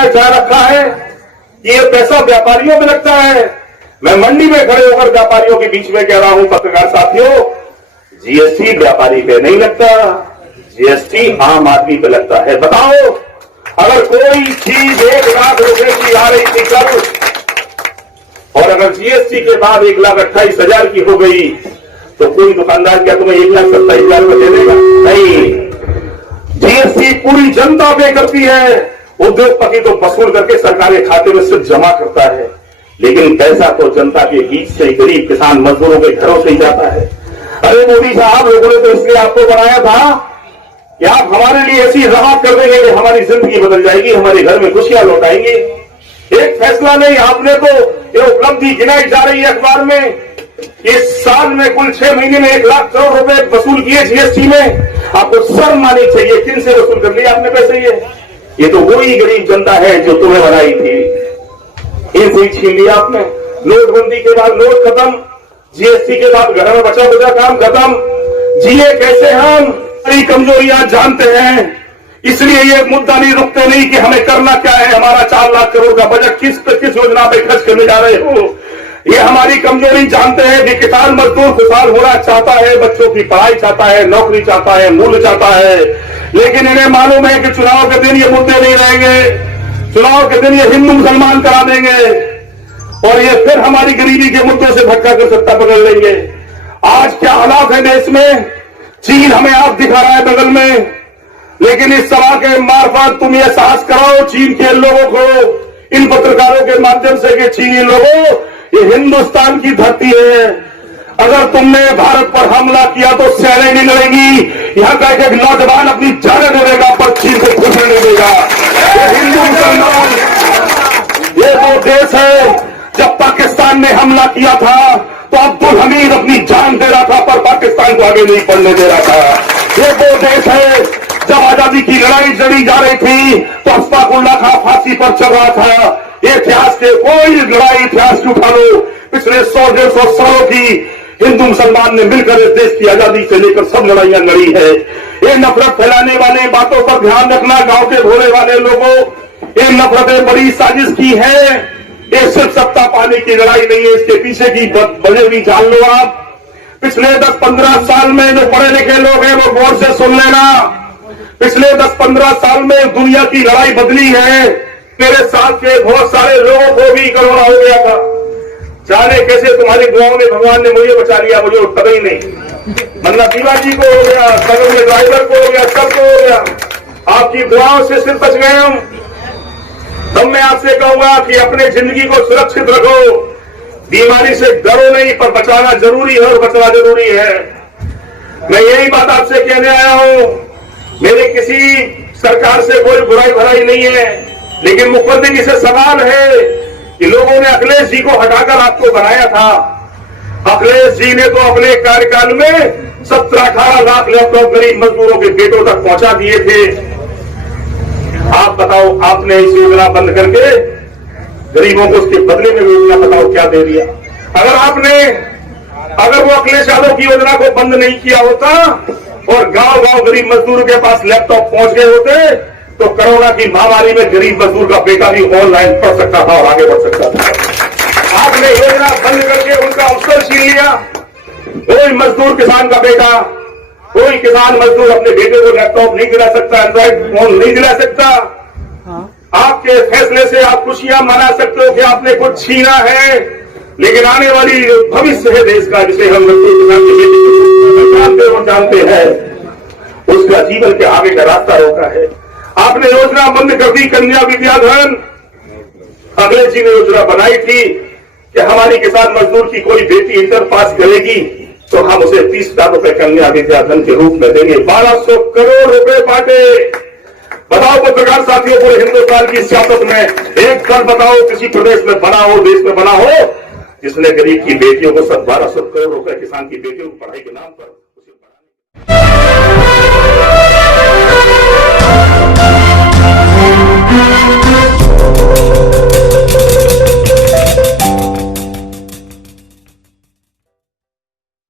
बनाया जा रखा है कि ये पैसा व्यापारियों में लगता है। मैं मंडी में खड़े होकर व्यापारियों के बीच में कह रहा हूं, पत्रकार साथियों, जीएसटी व्यापारी पे नहीं लगता, जीएसटी आम आदमी पे लगता है। बताओ, अगर कोई चीज 1 लाख रुपए की आ रही थी कल, और अगर जीएसटी के बाद 1,28,000 की हो गई, तो कोई दुकानदार क्या तुम्हें 1,27,000 रुपए दे देगा? नहीं, जीएसटी पूरी जनता पे करती है। उद्योगपति तो वसूल करके सरकारी खाते में सिर्फ जमा करता है, लेकिन पैसा तो जनता के बीच से, गरीब किसान मजदूरों के घरों से ही जाता है। अरे मोदी साहब, लोगों ने तो इसलिए आपको बनाया था कि आप हमारे लिए ऐसी राहत कर देंगे कि हमारी जिंदगी बदल जाएगी, हमारे घर में खुशियां लौट आएंगी। एक फैसला नहीं, आपने तो ये उपलब्धि गिनाई जा रही है अखबार में, इस साल में कुल 6 महीने में 1 लाख करोड़ रुपए वसूल किए जीएसटी में। आपको शर्म आनी चाहिए, किन से वसूल कर लिए आपने पैसे? ये तो वही गरीब जनता है जो तुम्हें बनाई थी, इनसे छीन लिया आपने। नोटबंदी के बाद नोट खत्म, जीएसटी के बाद घर में बचा बचा काम खत्म। जिए कैसे हम? हमारी कमजोरियां जानते हैं, इसलिए ये मुद्दा नहीं रुकते नहीं कि हमें करना क्या है। हमारा 4 लाख करोड़ का बजट किस योजना पे खर्च करने जा रहे हो, ये हमारी कमजोरी जानते हैं कि किसान मजदूर खुशहाल होना चाहता है, बच्चों की पढ़ाई चाहता है, नौकरी चाहता है, मूल्य चाहता है, लेकिन इन्हें मालूम है कि चुनाव के दिन ये मुद्दे नहीं रहेंगे, चुनाव के दिन ये हिंदू मुसलमान करा देंगे और ये फिर हमारी गरीबी के मुद्दों से भटका कर सत्ता पकड़ लेंगे। आज क्या हालात है देश में? चीन हमें आप दिखा रहा है बगल में, लेकिन इस सभा के मार्फत तुम ये साहस कराओ चीन के लोगों को, इन पत्रकारों के माध्यम से, कि चीनी लोगों, ये हिंदुस्तान की धरती है। अगर तुमने भारत पर हमला किया तो सैन्य नहीं लड़ेगी, यहां का एक नौजवान अपनी जान दे देगा पर चीन को घुसने नहीं देगा। ये हिंदू मुसलमान, ये वो देश है, जब पाकिस्तान ने हमला किया था तो अब्दुल हमीद अपनी जान दे रहा था पर पाकिस्तान को आगे नहीं बढ़ने दे रहा था। ये वो देश है, जब आजादी की लड़ाई लड़ी जा रही थी तो अशफाकुल्लाह खां फांसी पर चल रहा था। इतिहास के कोई लड़ाई इतिहास की उठा लो, पिछले 100-150 सालों की हिंदू मुसलमान ने मिलकर इस देश की आजादी से लेकर सब लड़ाइयां लड़ी है। ये नफरत फैलाने वाले बातों पर ध्यान रखना, गांव के भोले वाले लोगों, ये नफरतें बड़ी साजिश की है। ये सिर्फ सत्ता पाने की लड़ाई नहीं है, इसके पीछे की वजह भी जान लो आप। पिछले 10-15 साल में जो पढ़े लिखे लोग हैं वो गौर से सुन लेना, पिछले 10-15 साल में दुनिया की लड़ाई बदली है। मेरे साथ के बहुत सारे लोगों को भी कोरोना हो गया था, जाने कैसे तुम्हारी दुआओं में भगवान ने मुझे बचा लिया, मुझे पता ही नहीं। मतलब शिवाजी को हो गया, सगन में ड्राइवर को हो गया, सबको हो गया, आपकी दुआओं से सिर्फ बच गए हम। तब मैं आपसे कहूंगा कि अपने जिंदगी को सुरक्षित रखो, बीमारी से डरो नहीं, पर बचाना जरूरी है और बचना जरूरी है। मैं यही बात आपसे कहने आया हूं। मेरे किसी सरकार से कोई बुराई भराई नहीं है, लेकिन मुख्यमंत्री जी से सवाल है कि लोगों ने अखिलेश जी को हटाकर आपको बनाया था। अखिलेश जी ने तो अपने कार्यकाल में 17-18 लाख लैपटॉप गरीब मजदूरों के बेटों तक पहुंचा दिए थे। आप बताओ, आपने इस योजना बंद करके गरीबों को उसके बदले में योजना बताओ क्या दे दिया? अगर वो अखिलेश यादव की योजना को बंद नहीं किया होता और गांव गांव गरीब मजदूरों के पास लैपटॉप पहुंच गए होते तो कोरोना की महामारी में गरीब मजदूर का बेटा भी ऑनलाइन पढ़ सकता था और आगे बढ़ सकता था। आपने योजना बंद करके उनका अवसर छीन लिया। कोई मजदूर किसान का बेटा, कोई किसान मजदूर अपने बेटे को लैपटॉप नहीं दिला सकता, एंड्रॉइड फोन नहीं दिला सकता। आपके फैसले से आप खुशियां मना सकते हो कि आपने कुछ छीना है, लेकिन आने वाली भविष्य है देश का, जिसे हम मजदूर किसान के बेटे जानते हैं, उसका जीवन के आगे का रास्ता रोका है। आपने योजना बंद कर दी कन्या विद्याधन। अखिलेश जी ने योजना बनाई थी कि हमारी किसान मजदूर की कोई बेटी इंटर पास करेगी तो हम उसे 30,000 रुपए कन्या विद्याधन के रूप में देंगे। 1200 करोड़ रुपए बांटे। बताओ पत्रकार साथियों, पूरे हिंदुस्तान की सियासत में एक दल बताओ किसी प्रदेश में बना हो, देश में बना हो, जिसने गरीब की बेटियों को 1200 करोड़ रुपए किसान की बेटियों की पढ़ाई के नाम पर